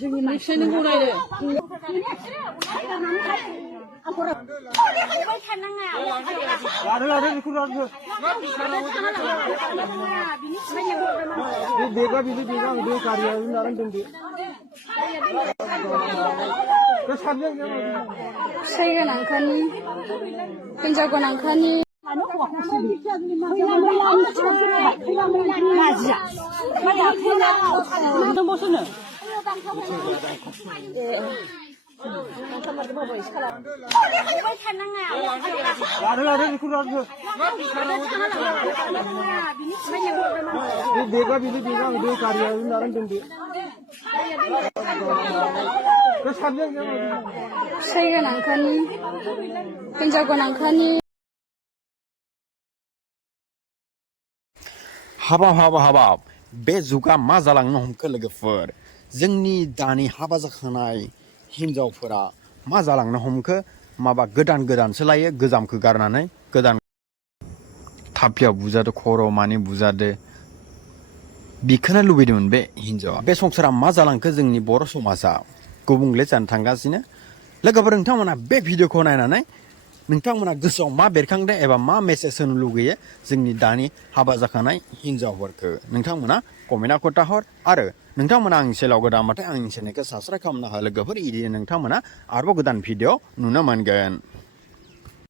जोंनि नोंसोरनो गनायदो फिसाइ गोनांखानि हिनजाव गोनांखानि फिसाइ गोनांखानि हिनजाव गोनांखानि हाबाब बे जुगा मा जालांनो हमखो लोगोफोर जोंनि दानि हाबा जाखानाय हिनजावफोरा मा जालांनो हमखो माबा गोदानसो लायो गोजामखौ गारनानै गोदान थापियाव बुजादो खर' मानि बुजादो बिखौनो लुबैदोंमोन बे हिनजावा बे संसारा मा जालांखो जोंनि बर' समाजा गुबुंले जानो थांगासिनो लोगोफोर नोंथांमोना बे भिडिअखौ नायनानै नोंथांमोना गोसोआव मा बेरखांदों एबा मा मेसेज होनो लुगैयो जोंनि दानि हाबा जाखानाय हिनजावफोरखौ नोंथांमोना कमेन्टआव खोन्थाहर आरो नोंथांमोना आंनि चेनेलाव गोदानबाथाय आंनि चेनेलखौ साबस्क्राइब खालामनो हो लोगोफोर इदिनो नोंथांमोना आरोबाव गोदान भिडिअ नुनो मोनगोन।